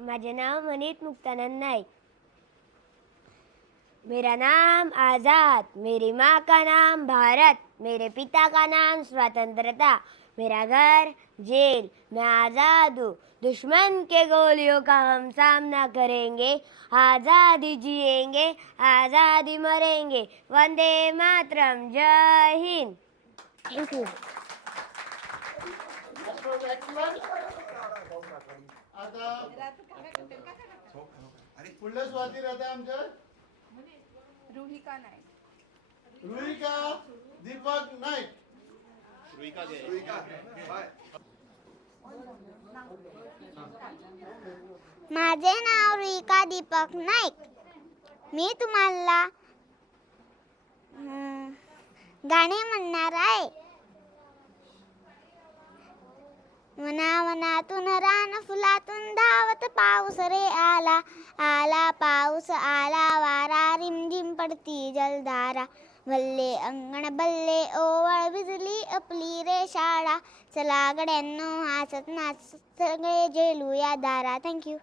माझे नाव मनीत मुक्तानंद नाईक. मेरा नाम आज़ाद, मेरी माँ का नाम भारत, मेरे पिता का नाम स्वतंत्रता, मेरा घर जेल, मैं आज़ाद हूँ. दुश्मन के गोलियों का हम सामना करेंगे, आज़ादी जिएंगे, आज़ादी मरेंगे. वंदे मातरम. जय हिंद. Thank you. पुढल्या स्वाती राहते आमच्या रुहिका नाईक. रुहिका दीपक नाईक. माझे नाव रुहिका दीपक नाईक. मी तुम्हाला गाणे म्हणणार आहे. वनावनातून रान फुलातून धावत पाऊस रे आला, आला पाऊस आला वारा, रिमझिम पडती जलधारा, भल्ले अंगण भल्ले ओवळ भिजली आपली रे शाळा, चला गड्यांनो हसत नाचत सगळे झेलूया दारा. थँक्यू.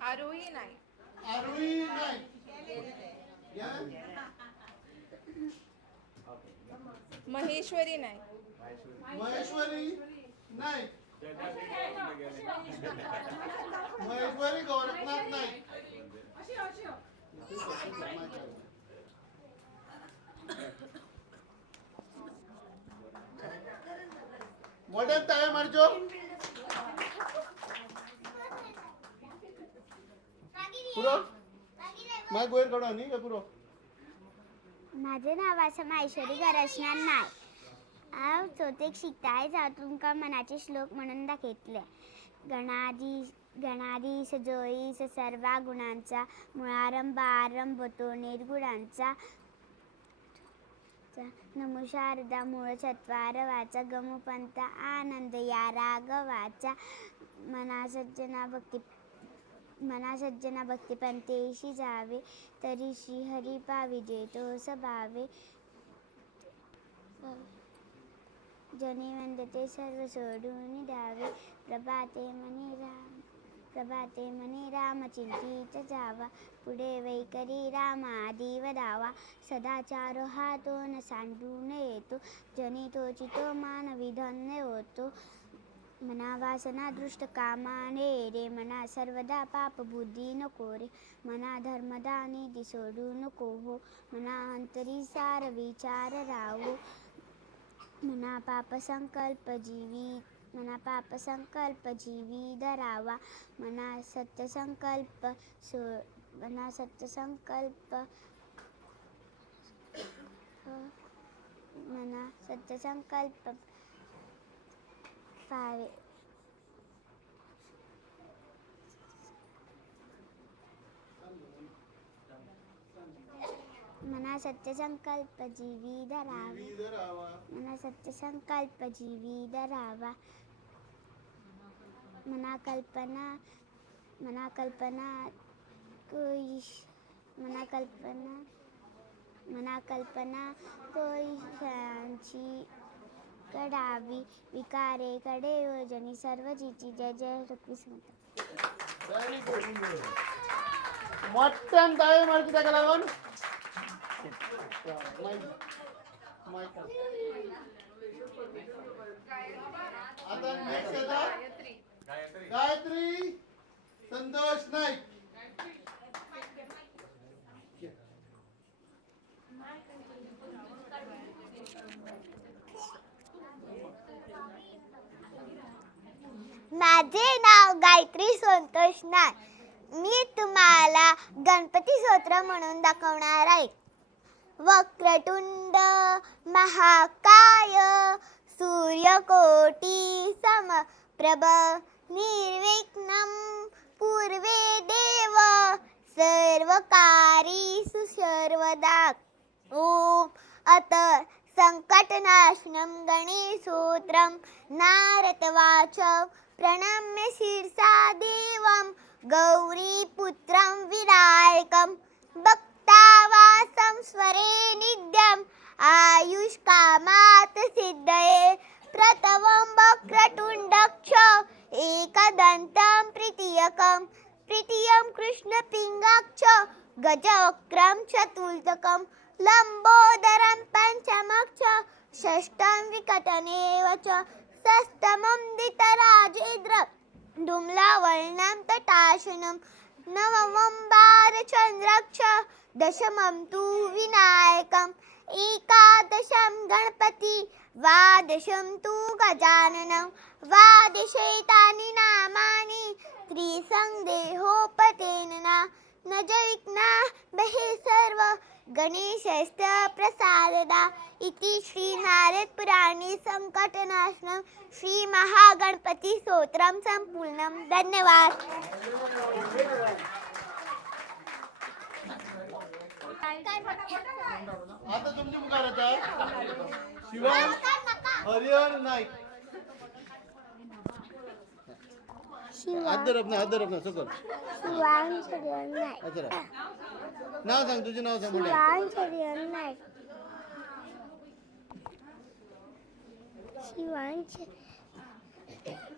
आरोही नाईक. आरोही नाईक. महेश्वरी नाईक. महेश्वरी नाईक. महेश्वरी गोरखनाथ नाईक. मोठ्या टाळ्या मारजो. पुरो माईक वयर काढा न्ही का पुरो. माझे नाव असं माहेश्वरी गरजणार नाही. हांव चवथेक शिकता आयज तुमकां मनाचे श्लोक म्हणून दाखयतले. गणाधीश जोईस सर्वा गुणांचा, मुळारंभ आरंभ तो निर्गुणांचा, नमो शारदा मूळ चत्वार वाचा, गमपंत आनंद या रागवाचा, मना सज्जना भक्तिपंथेशी जावे, तरी श्री हरी पाविजे तो सभावे, जनी वंदते सर्व सोडून द्यावे, प्रभाते मनी राम चिंतित जावा, पुढे वैकरी रामादी वदावा, सदाचार हातून सांडून येतो, जनी तोची तो मानवी धन्य होतो, मना वासना दृष्ट कामाने रे, मना सर्वदा पाप बुद्धी नको रे, मना धर्मदानी सोडू नको हो, मना अंतरी सार विचार राहू, मना पाप संकल्प जीवी धरावा, मना सत्य संकल्प पावे. मना सत्य संकल्प जीवी धरावा, मना सत्य संकल्प जीवी धरावा, मना कल्पना कोशांची कडावी, विकारे कडे योजनी सर्व जीची. जय जय श्री समर्थ. मोठ्यान टाळ्या मारची ताका लागून. आता नेक्स्ट येता गायत्री संतोष नाईक. माझे नाव गायत्री संतोष नाईक. मी तुम्हाला गणपती स्तोत्र म्हणून दाखवणार आहे. वक्रतुंड महाकाय सूर्यकोटी समप्रभ निर्विघ्नं पूर्वे देव सर्वकारी सुसर्वदा. ओम अत संकटनाशनं गणेशोत्रं नारदवाचं प्रणम्य शिरसा देवं गौरीपुत्रं विनायकं भक्तावासं स्वरे नित्यं आयु ध्वजवक्त्रं चतुर्थकं लम्बोदरं पंचमक्ष षष्ठं विकटनेव च षष्ठमं दितराजेन्द्र धूम्रवर्णं तटाशनं नवमं बालचन्द्रक्ष दशमं तु विनायकम् एकादशं गणपति द्वादशं तु गजाननं द्वादशैतानि नामानि त्रिसन्देहोपतेन न जविघ्ना बहिः सर्व गणेशस्य प्रसाददा इति श्रीनारदपुराणे संकटनाशनं श्रीमहागणपतिस्तोत्रं सम्पूर्णं. धन्यवाद. आता तुमची मुखार येता शिवान हरिहर नाईक. हात धरप ना सकल. शिवान हरिहर नाईक. अच्छा नाव सांग, तुझे नाव सांग. शिवान हरिहर नाईक. शिवान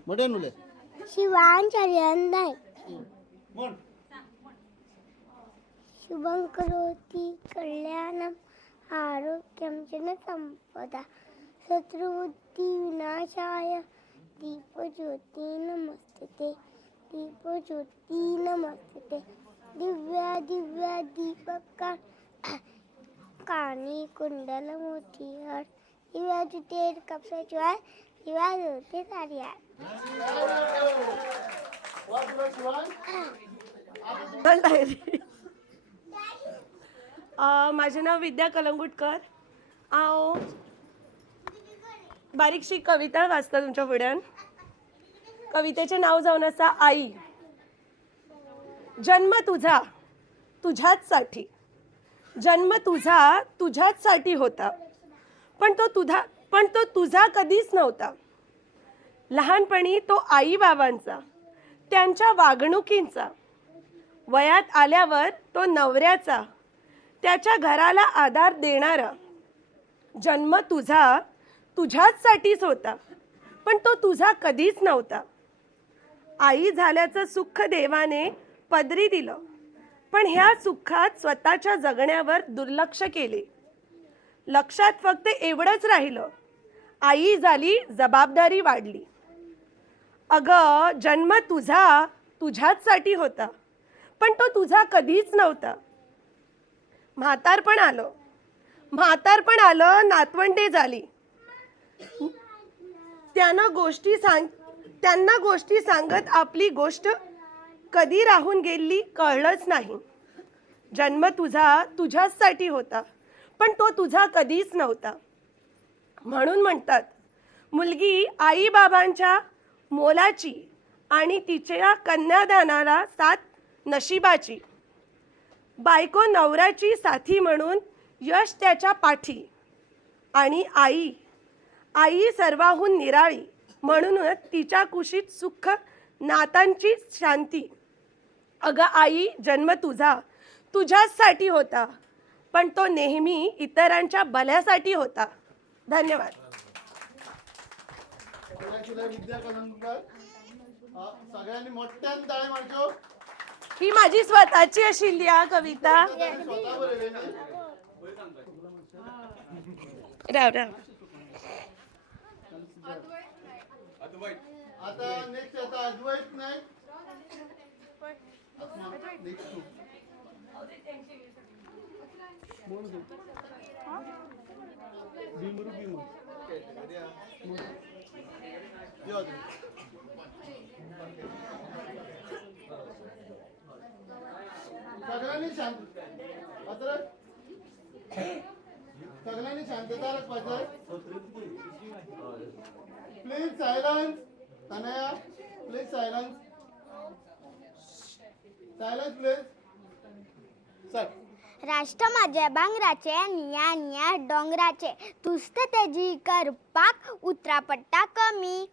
मोठ्यान उलय. शिवान हरिहर नाईक. म्हण. शुभं करोति कल्याणं आरोग्यं च संपदा शत्रुबुद्धि विनाशाय दीपज्योति नमस्ते. दीपज्योति नमस्ते. दिव्या दिव्या दीपका कानी कुंडल मोठी हर दिव्या जुते कपड्याची वार दिव्या जुते साडी हार. माझे नाव विद्या कलंगुटकर. हांव बारीकशी कविता वाचता तुमच्या फुड्यान. कवितेचें नाव जावन आसा आई. जन्म तुझा तुझ्याच साठी, जन्म तुझा तुझ्याच साठी होता, पण तो तुझा कधीच नव्हता. लहानपणी तो आई बाबांचा, त्यांच्या वागणुकींचा, वयात आल्यावर तो नवऱ्याचा, त्याच्या घराला आधार देणारा. जन्म तुझा तुझ्याच साठीच होता, पण तो तुझा कधीच नव्हता. आई झाल्याचं सुख देवाने पदरी दिलं, पण ह्या सुखात स्वतःच्या जगण्यावर दुर्लक्ष केले. लक्षात फक्त एवढंच राहिलं, आई झाली जबाबदारी वाढली. अगं, जन्म तुझा तुझ्याच साठी होता, पण तो तुझा कधीच नव्हता. म्हातारपण आलं, नातवंडे झाली. त्यांना गोष्टी सांगत आपली गोष्ट कधी राहून गेली कळलंच नाही. जन्म तुझा तुझ्याच साठी होता, पण तो तुझा कधीच नव्हता. म्हणून म्हणतात, मुलगी आई बाबांच्या मोलाची आणि तिच्या कन्यादानाला साथ नशिबाची. बायको नवऱ्याची साथी म्हणून यश त्याच्या पाठी. आणि आई सर्वाहून निराळी म्हणूनच तिच्या कुशीत सुख नातांची शांती. अगं आई, जन्म तुझा तुझ्याच साठी होता, पण तो नेहमी इतरांच्या भल्यासाठी होता. धन्यवाद. विद्या कलंगुटकर. सगळ्यांनी मोठ्यान टाळी मारच्यो. ही माझी स्वतःची आशिल्ली हा कविता. स्वतः बरयलेली. राव आता नेक्स्ट आता अद्वैत नाईक. नेक्स्ट भीमरू सगळ्यांनी शांत. आता सगळ्यांनी शांतता राखपाचें. Please silence. Tanaya please silence. Silence please. Sir. राष्ट्र माझ्या भांगराचे निया निया डोंगराचे तुस्त तेजी करपाक उतरा पडटा कमी.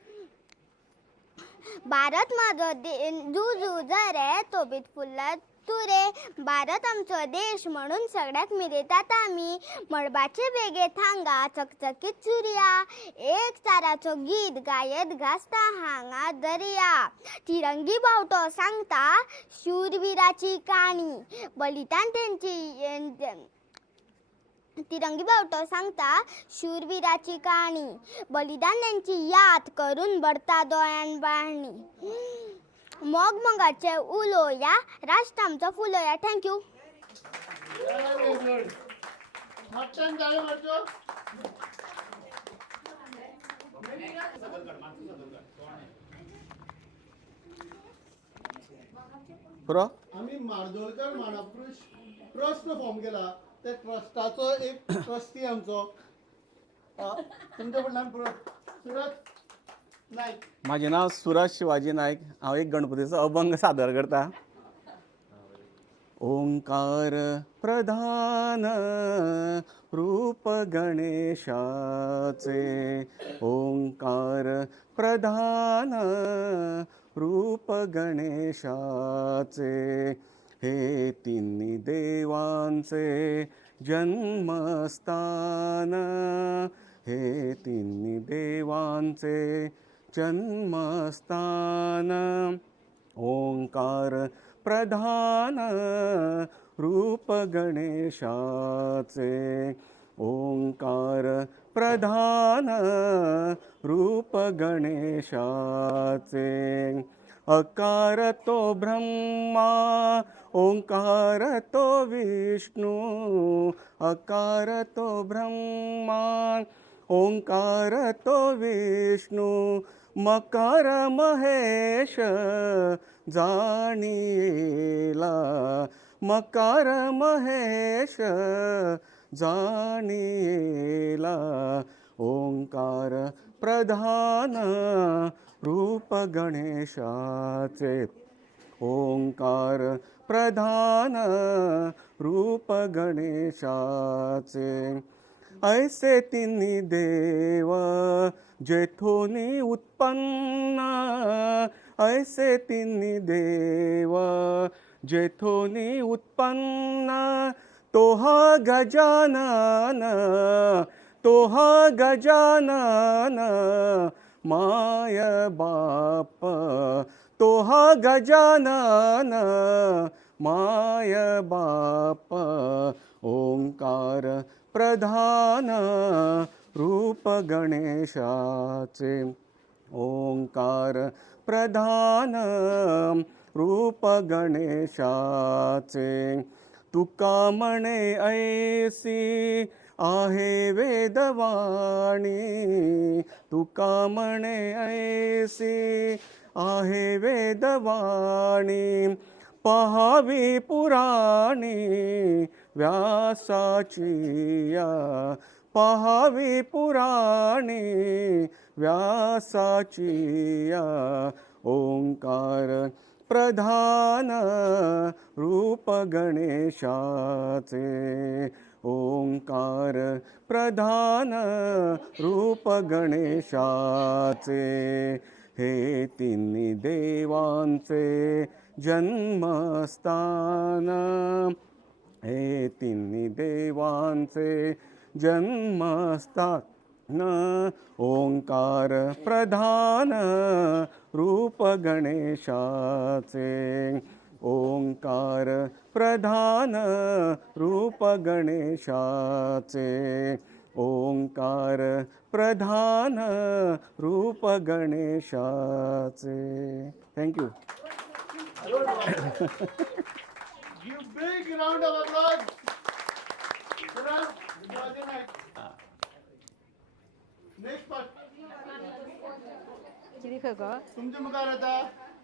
भारत माझो झुझ रे तोबीत फुल्ला तुरे. भारत आमचो देश म्हणून सगळ्याक मिरयतात आमी. मळबाचे बेगे थांगा चकचकीत चुरया. एक ताराचो गीत गायत घासता हांगा दर्या. तिरंगी बावटो सांगता शूरवीराची काणी. बलिदान त्यांची तिरंगी बावटो सांगता शूरवीराची काणी. बलिदान त्यांची याद करून भरता दोळ्यान बाळणी. मोगाचे उलोया राष्ट्र आमचो फुलोया. थँक्यू. Very good. मागच्यान जाय मारचो. पुरो आम्ही मार्दोळकर मानापुरुष ट्रस्ट फॉर्म केला. त्या ट्रस्टाचो एक ट्रस्टी आमचो तुमच्या कडल्यान सुरज नायक. माझे नाव सुरज शिवाजी नायक. हांव एक गणपतीचो अभंग सादर करता. ओंकार प्रधान रूप गणेशाचे. ओंकार प्रधान रूप गणेशाचे. हे तिन्ही देवांचे जन्मस्थान. हे तिन्ही देवांचे जन्मस्थान. ओंकार प्रधान रूप गणेशाचे. ओंकार प्रधान रूप गणेशाचे. अकार तो ब्रह्मा ओंकार तो विष्णू. अकार तो ब्रह्मा ओंकार तो विष्णू. मकार महेश जाणीला. मकार महेश जाणीला. ओंकार प्रधान रूप गणेशाचे. ओंकार प्रधान रूप गणेशाचे. ऐसे तिन्ही देव जेथोनी उत्पन्न. ऐसे तिन्ही देव जेथोनी उत्पन्न. तो हा गजानन. तो हा गजानन माय बाप. तो हा गजानन माय बाप. ओंकार प्रधान रूप गणेशाचे. ओंकार प्रधान रूप गणेशाचे. तुका म्हणे ऐसी आहे वेदवाणी. तुका म्हणे ऐसी आहे वेदवाणी. पहावी पुराणी व्यासाची या. पहावी पुराणी व्यासाची या. ओंकार प्रधान रूप गणेशाचे. ओंकार प्रधान रूप गणेशाचे. हे तिन्ही देवांचे जन्मस्थान. हे तिन्ही देवांचे जन्मस्थान. ओंकार प्रधान रूप गणेशाचे. ओंकार प्रधान रूप गणेशाचे. ओंकार प्रधान रूप गणेशाचे. Thank you. Give big round of applause. Suraj Shivaji Nayak. Next part किती खं गो तुमच्या मुखार येता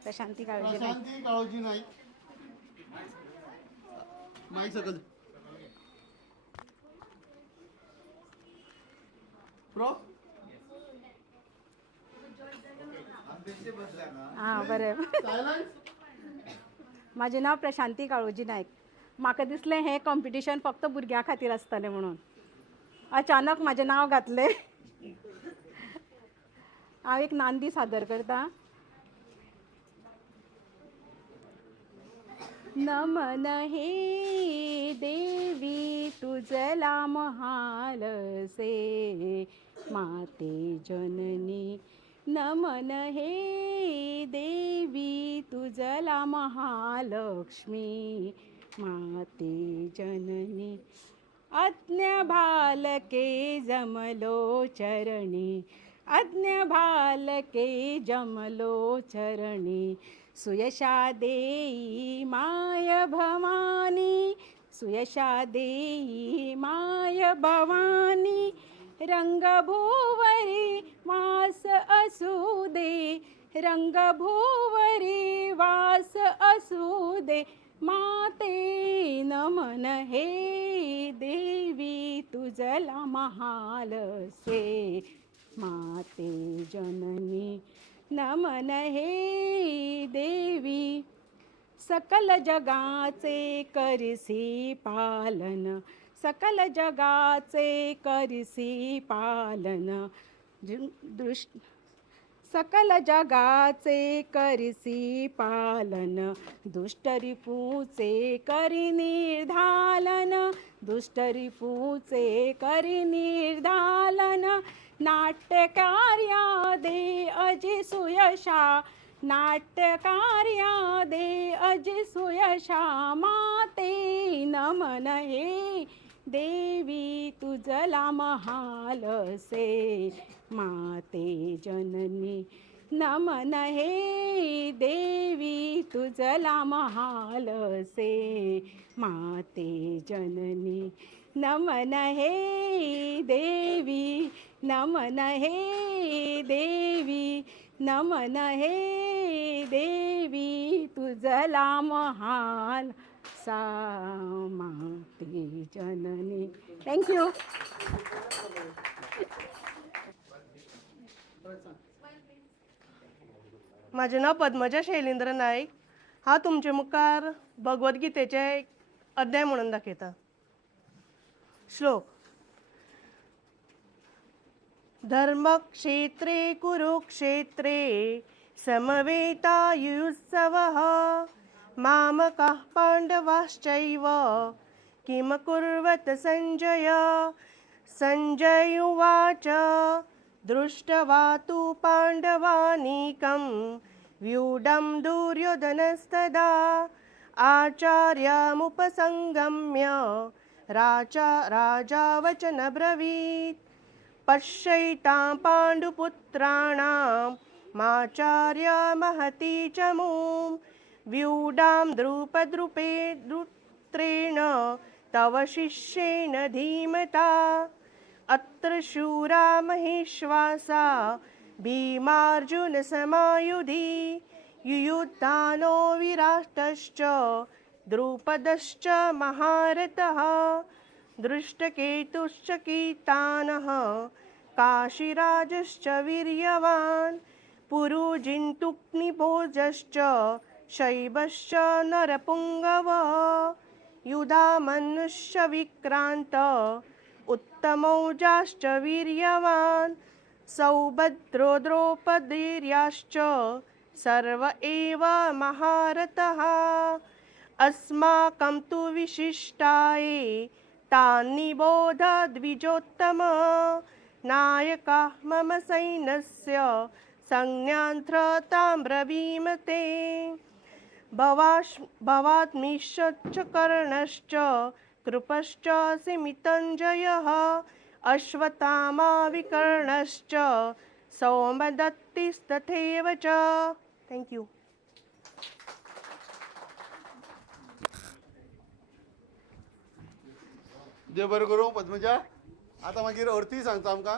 प्रशांती काळजी नाही. प्रशांती काळोजी नायक. माईक सकल प्रो. हां बरें. सायलन्स. म्हाजें नांव प्रशांती काळोजी नायक. म्हाका दिसलें हें कॉम्पिटिशन फक्त भुरग्यां खातीर आसतलें म्हणून अचानक म्हाजें नांव घातलें. हांव एक नांदी सादर करतां. नमन हे देवी तुझला महाल से माते जननी नमन हे देवी तुझला महालक्ष्मी माते जननी अज्ञ बालके जमलो चरणी अज्ञ बालके जमलो चरणी सुयशा देई माय भवानी सुयशा देई माय भवानी रंगभुवरी वास असू दे रंगभुवरी वास असू दे माते नमन हे देवी तुझला महाल से माते जननी नमन हे देवी सकल जगाचे करसी पालन सकल जगाचे करसी पालन सकल जगाचे करसी पालन दुष्टरिपूचे करी निर्धालन दुष्टरिपूचे करी निर्धालन नाट्यकार्या दे अजि सुयशा नाट्यकार्या दे अजि सुयशा माते नमन हे देवी तुझला महाल से माते जननी नमन हे देवी तुझला महाल से माते जननी नमन हे देवी नमन हे देवी नमन हे देवी तुझला महाल सा माते जननी थँक्यू माझे नाव पद्मजा शैलेंद्र नाईक. हा तुमचे मुखार भगवद्गीतेचे एक अध्याय म्हणून दाखयता. श्लोक. धर्मक्षेत्रे कुरुक्षेत्रे समवेतायुत्सवः मामकाः पाण्डवाश्चैव किम कुर्वत संजय. संजय उवाच दृष्ट्वा तु पाण्डवानीकं व्यूढं दुर्योधनस्तदा आचार्यमुपसंगम्य राजा वचनब्रवीत्. पश्यैतां पाण्डुपुत्राणां माचार्य महती च मूं व्यूढां द्रुपद्रुपेण तव शिष्येन धीमता. अत्र शूरा महेश्वासा भीमार्जुनसमायुधि युयुधानो विराटश्च द्रुपदश्च महारथः. दृष्टकेतुश्च कीर्तानः काशीराजश्च वीर्यवान् पुरुजिन्तुक्निभोजश्च शैबश्च नरपुङ्गवः. युधामन्युश्च विक्रान्त उत्तमौजाश्च वीर्यवान् सौभद्रो द्रौपदीर्याश्च सर्व एव महारथः. अस्माकं तु विशिष्टाये तान्निबोध द्विजोत्तम. नायकाः मम सैन्यस्य संज्ञान्त्रतां ब्रवीमते. भवात्मीश्च कर्णश्च कृपश्च सिमितञ्जयः अश्वत्थामा विकर्णश्च सौमदत्तिस्तथैव च. थँक्यू. देव बरें करूं पद्मजा. आतां मागीर अर्थ सांगता आमकां.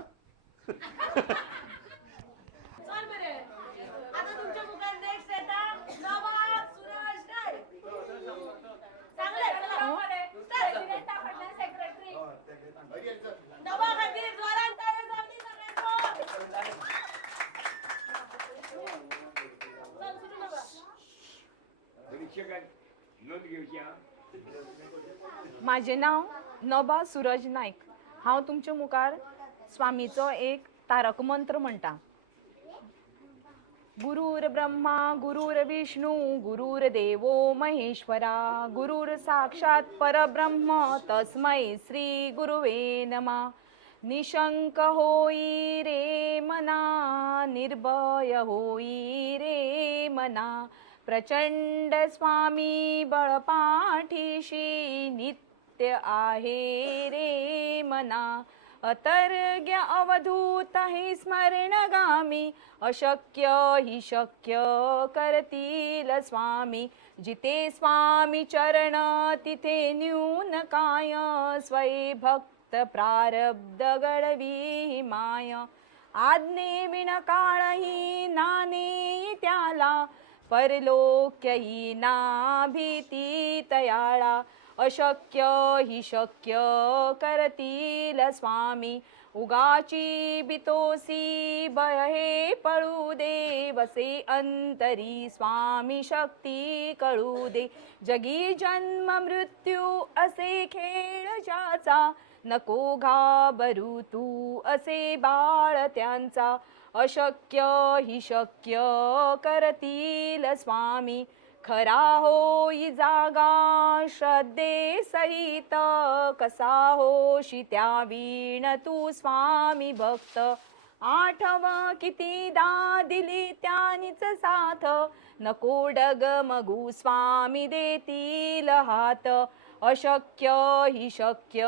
माझे नाव नभा सूरज नाईक. हांव तुमच्या मुखार स्वामीचो एक तारक मंत्र म्हणटा. गुरुर्ब्रह्मा गुरुर्विष्णू गुरुर्देवो महेश्वरा गुरुर साक्षात परब्रह्म तस्मै श्री गुरुवे नमः. निशंक होई रे मना निर्भय होई रे मना प्रचंड स्वामी बळपाठीशी नित्य आहे रे मना. अतर्ग्य अवधूत हि स्मरणगामी अशक्य हि शक्य करतील स्वामी. जिथे स्वामी चरण तिथे न्यून काय स्वय भक्त प्रारब्ध घडवी माय. आज्ञे विण काळही नाने त्याला परलोक्यही ना भीती तयाळा. अशक्य हि शक्य करतील स्वामी. उगाची बितोसी भय हे पळू दे वसे अंतरी स्वामी शक्ती कळू दे. जगी जन्म मृत्यू असे खेळ ज्याचा नको घाबरू तू असे बाळ त्यांचा. अशक्य हि शक्य करतील स्वामी. खरा होई जागा श्रद्धे सहित कसा होशी त्या वीण तू स्वामी भक्त. आठव कितीदा दिली त्यानीच साथ नको डगमगू स्वामी देतील हात. अशक्य हि शक्य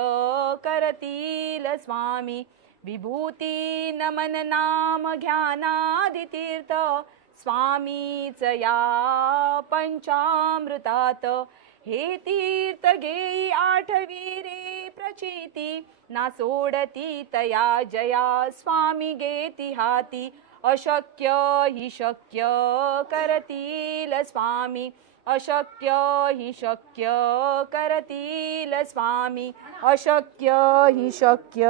करतील स्वामी. विभूती नमन नाम ध्यानादि तीर्थ स्वामीच या पंचामृतात. हे तीर्थ घेई आठवी रे प्रचिती ना सोडती तया जया स्वामी घेती हाती. अशक्य हि शक्य करतील स्वामी. अशक्य हि शक्य करतील स्वामी. अशक्य हि शक्य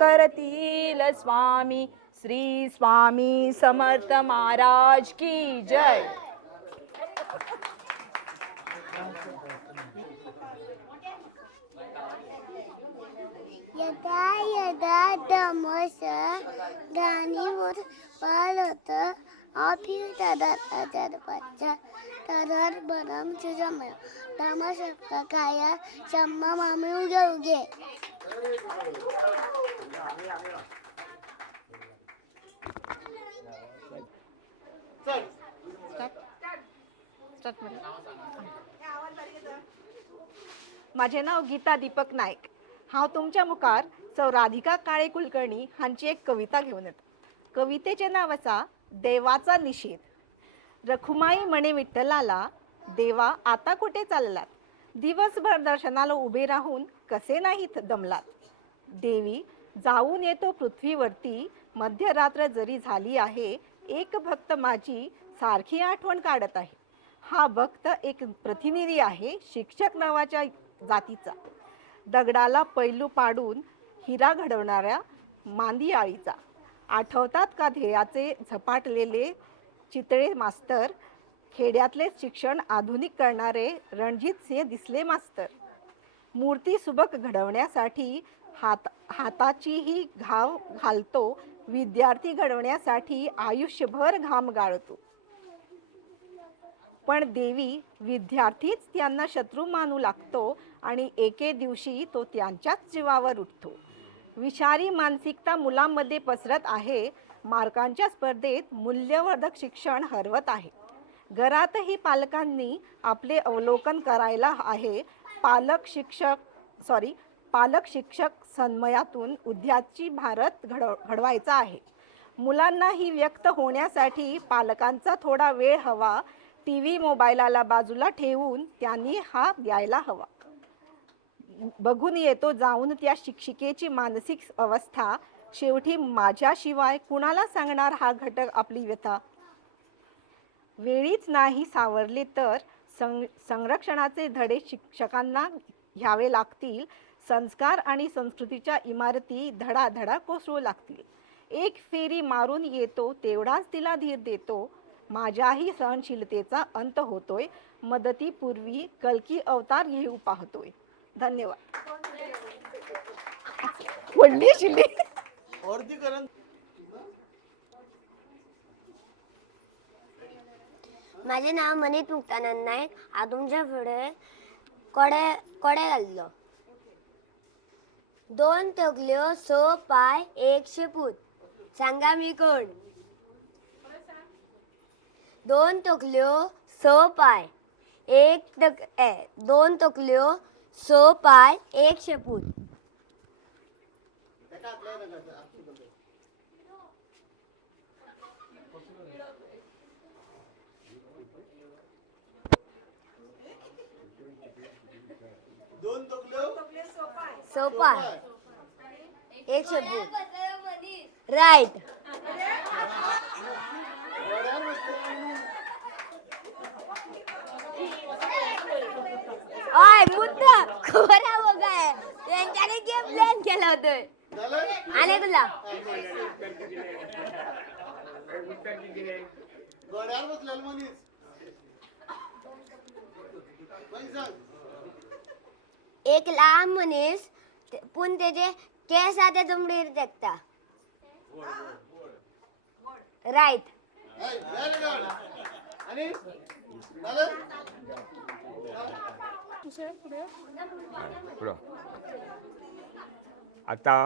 करतील स्वामी. श्री स्वामी समर्थ महाराज की जय. यदा यदा धम्मस गानिवत अभ्युदरपच्च तदर्बलं सुजमय धम्मशक्तकाय शम्म मामे उगे उगे. माझे नाव गीता दीपक नाईक. हांव तुमच्या मुखार सौ राधिका काळे कुलकर्णी हांची एक कविता घेऊन येतो. कवितेचे नाव आसा देवाचा निषेध. रखुमाई म्हणे विठ्ठलाला देवा आता कुठे चाललात. दिवसभर दर्शनाला उभे राहून कसे नाहीत दमलात. देवी जाऊन येतो पृथ्वीवरती मध्यरात्र जरी झाली आहे. एक भक्त माझी सारखी आठवण काढत आहे. हा भक्त एक प्रतिनिधी आहे शिक्षक नावाच्या जातीचा. दगडाला पैलू पाडून हिरा घडवणाऱ्या मांदियाळीचा. आठवतात का ध्येयाचे झपाटलेले चितळे मास्तर. खेड्यातले शिक्षण आधुनिक करणारे रणजित सिंह दिसले मास्तर. मूर्ती सुबक घडवण्यासाठी हाताचीही घाव घालतो. विद्यार्थी घडवण्यासाठी आयुष्यभर घाम गाळतो. पण देवी विद्यार्थीच त्यांना शत्रू मानू लागतो आणि एके दिवशी तो त्यांच्याच जीवावर उठतो. विषारी मानसिकता मुलांमध्ये पसरत आहे. मार्कांच्या स्पर्धेत मूल्यवर्धक शिक्षण हरवत आहे. घरातही पालकांनी आपले अवलोकन करायला आहे. पालक शिक्षक समन्वयातून उद्याची भारत घडवायचा आहे. मुलांनाही व्यक्त होण्यासाठी पालकांचा थोडा वेळ हवा. TV मोबाईलला बाजूला ठेवून त्यांनी हा द्यायला हवा. बघून येतो जाऊन त्या शिक्षिकेची मानसिक अवस्था. शेवटी माझ्याशिवाय कुणाला सांगणार हा घटक आपली व्यथा. वेळीच नाही सावरले तर संरक्षणाचे धडे शिक्षकांना घ्यावे लागतील. संस्कार आणि संस्कृतीच्या इमारती धडाधडा कोसळू लागतील. एक फेरी मारून येतो तेवढाच तिला धीर देतो. माझ्याही सहनशीलतेचा अंत होतोय. मदतीपूर्वी कल्की अवतार घेऊ पाहतोय. धन्यवाद. वडली शिल्ली और ती करण माझे नाव मनीत मुक्तानंद नाईक. आज तुमच्या पुढे कोडे घाललो. 2 तकल्यो 6 पाय 1 शेपूट. सांगा मी कोण? 2 तकल्यो 6 पाय 2 तकल्यो 6 पाय 1 शेपूट. दोन तकल्यो 6 पाय 1 शेपूट. राईट. घोड्यार बसलेलो ओय मुद्दा खोरा बघाय त्यांच्याने गेम प्लॅन केला होतोय. झालं आणि तुला घोड्यार बसलेलो मनीस मागीर सांग. एक लहान मनीस पण त्याचे केस आते जमडीर तेकता. राईट. Very good. आणि झालं पुढं. आता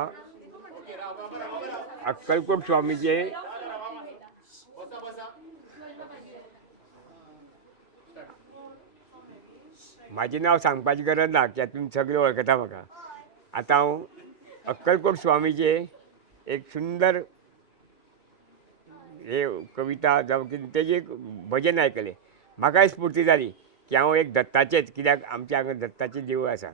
अक्कलकोट स्वामीचे माझे नाव सांगपाची गरज ना त्यातून सगळे वळखता म्हाका. आता हांव अक्कलकोट स्वामीचे एक सुंदर हे कविता जावं कितें तेजे एक भजन आयकलें. म्हाकाय स्फूर्ती जाली की हांव एक दत्ताचेच, कित्याक आमच्या हांगा दत्ताचें देवूळ आसा.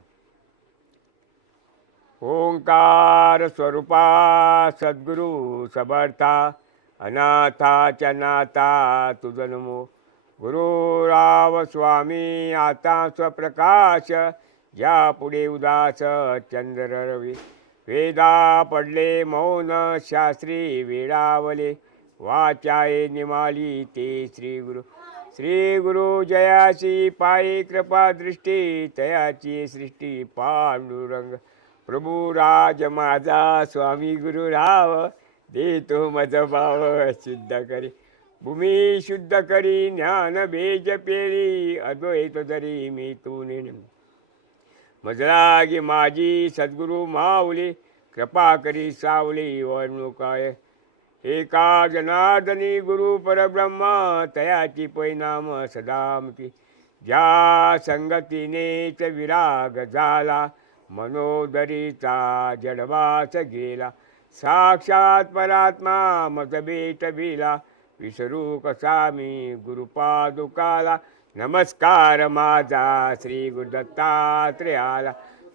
ओंकार स्वरूपा सद्गुरू समर्था अनाथाच्या नाथा तुझ नमो. गुरुराव स्वामी आता स्वप्रकाश ज्या पुढे उदास चंद्र रवी. वेदा पडले मौन शास्त्री वेळावले वाचाये निमाली ते श्री गुरु जयाची पायी कृपा दृष्टी तयाची सृष्टी पांडुरंग. प्रभू राज माझा स्वामी गुरुराव देतो मज भाव शुद्ध करी. भूमी शुद्ध करी ज्ञान बेज पेरी अद्वैत धरी मी तू नेन. मजलागी माझी सद्गुरु माऊली कृपा करी सावली वर्णू काय. एका जनार्दनी गुरु परब्रह्म तयाची परिणाम सदामकी. ज्या संगतीनेच विराग झाला मनोदरीचा जडवास गेला. साक्षात परात्मा मज भेट भिला विसरू कसा मी गुरुपादुकाला. नमस्कार माझा श्री गुरु दत्तात्रेयाला.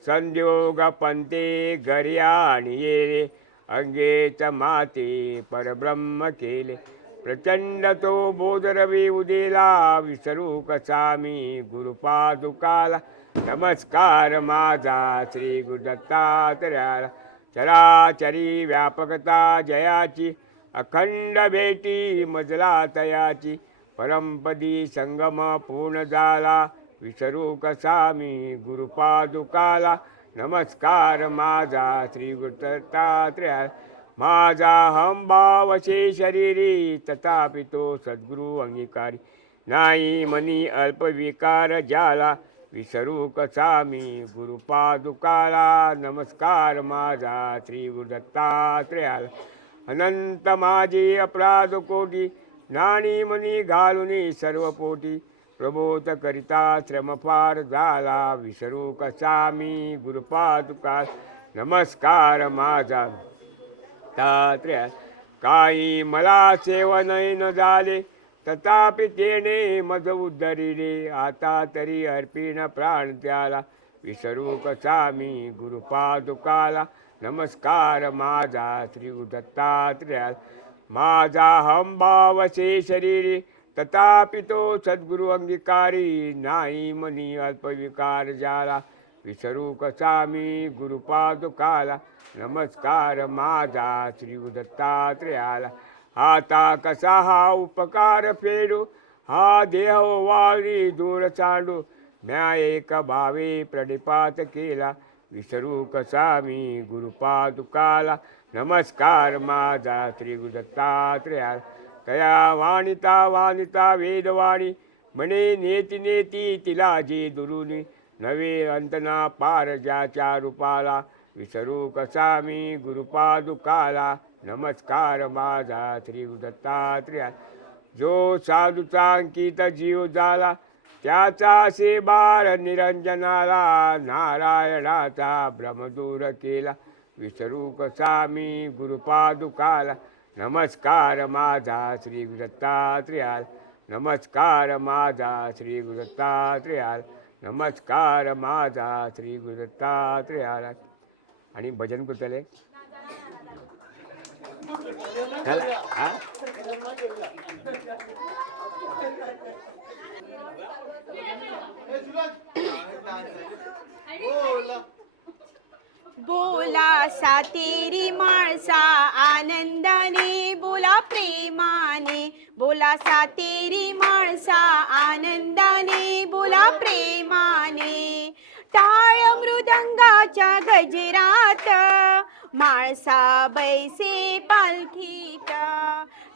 संयोग पंते घरी आणि येरे अंगेच माते परब्रह्म केले. प्रचंड तो बोधरवी उदेला विसरू कसा मी गुरुपादुकाला. नमस्कार माझा श्री गुरु दत्तात्रेयाला. चराचरी व्यापकता जयाची अखंड भेटी मजला तयाची. परमपदी संगम पूर्ण झाला विसरू कसा मी गुरुपादुकाला. नमस्कार माझा श्री गुरु दत्तात्रेयाला. माझा हमभावशे शरीरी तथापि तो सद्गुरु अंगीकारी. नाही मनी अल्पविकार ज्याला विसरू कसा मी गुरुपादुकाला. नमस्कार माझा श्री गुरु दत्तात्रेयाला. अनंत माझे अपराध कोटी नाणी मनी घालुनी सर्व पोटी. प्रबोध करिता श्रम फार झाला विसरू कसा मी गुरुपादुकाला. नमस्कार माझा दत्तात्रेयाला. काही मला सेवनय न झाले तथापि तेने मज उद्धरिले. आता तरी अर्पिण प्राण त्याला विसरू कसा मी गुरुपादुकाला. नमस्कार माझा श्री गुरु दत्तात्रेयाला. माझा हमभावसे शरीरी तथापि तो सद्गुरु अंगीकारी. नाही मनी अल्पविकार झाला विसरू कसा मी गुरुपादुकाला. नमस्कार माझा श्री गुरु दत्तात्रेयाला. आता कसा हा उपकार फेडू हा देह वाळी दूर सांडू. म्या एक भावे प्रणिपात केला विसरू कसा मी गुरुपादुकाला. नमस्कार माझा श्री गुरु दत्तात्रेयाला. तया वाणिता वाणिता वेदवाणी म्हणे नेती नेती तिला जे दुरुनी नवे अंतना पार ज्याच्या रूपाला विसरू कसा मी गुरुपादुकाला नमस्कार माझा श्री दत्तात्रेया जो साधूचा अंकित जीव झाला त्याचा सेबार निरंजनाला नारायणाचा भ्रमदूर केला विसरू कसा मी गुरुपादुकाला नमस्कार माझा श्री दत्तात्रेयाल नमस्कार माझा श्री दत्तात्रेयाल नमस्कार माझा श्री दत्तात्रेयाल आणि भजन करतले हा बोला सातेरी माळसा आनंदाने बोला प्रेमाने बोला सातेरी माळसा आनंदाने बोला प्रेमाने टाळ मृदंगाच्या गजरात माळसा बैसे पालखीत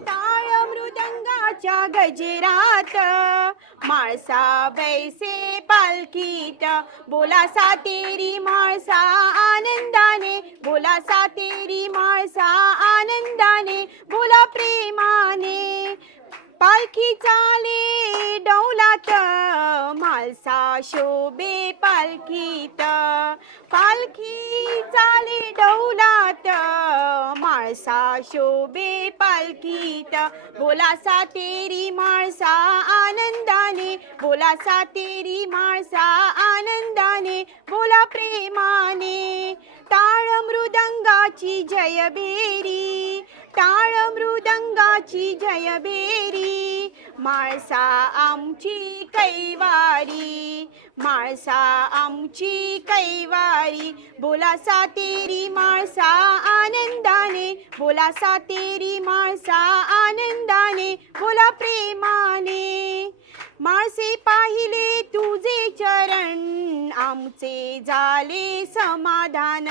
टाळ मृदंगाच्या गजरात माळसा बैसे पालखीत बोला सातेरी माळसा आनंदाने बोला सातेरी माळसा आनंदाने बोला प्रेमाने पालखी चाले डौलात माळसा शोभे पालखीत पालखी चाले डौलात माळसा शोभे पालखीत बोला सातेरी माळसा आनंदाने बोला सातेरी माळसा आनंदाने बोला प्रेमाने टाळ मृदंगाची जयबेरी टाळ मृदंगाची जयबेरी माळसा आमची कैवारी माळसा आमची कैवारी बोला सातेरी माळसा आनंदाने बोला सातेरी माळसा आनंदाने बोला प्रेमाने माळसे पाहिले तुझे चरण आमचे झाले समाधान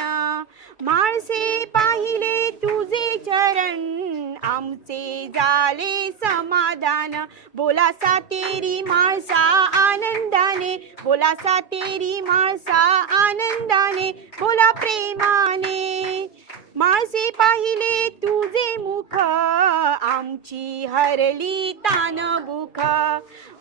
माळसे पाहिले तुझे चरण आमचे झाले समाधान बोला सातेरी माळसा आनंदाने बोला सातेरी माळसा आनंदाने बोला प्रेमाने माळसे पाहिले तुझे मुख आमची हरली तान बुख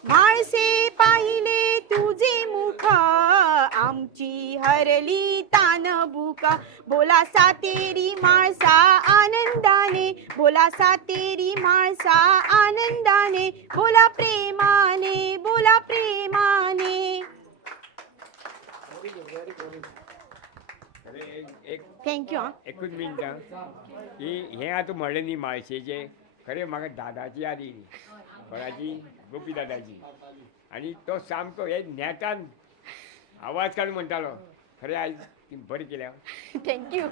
माळसे पाहिले तुझे मुख आमची हरली तान बुक बोला सातेरी माळसा आनंदाने बोला सातेरी माळसा आनंदाने बोला प्रेमाने बोला प्रेमाने थँक्यू एकूच मिनटां की हे आता म्हणलें न्ही माळशेचे खरें म्हाका दादाची याद येयली कोणाची गोपी दादाची आनी तो सामको हे नेटान आवाज काडून म्हणटालो खरें आयज बरें केल्या थँक्यू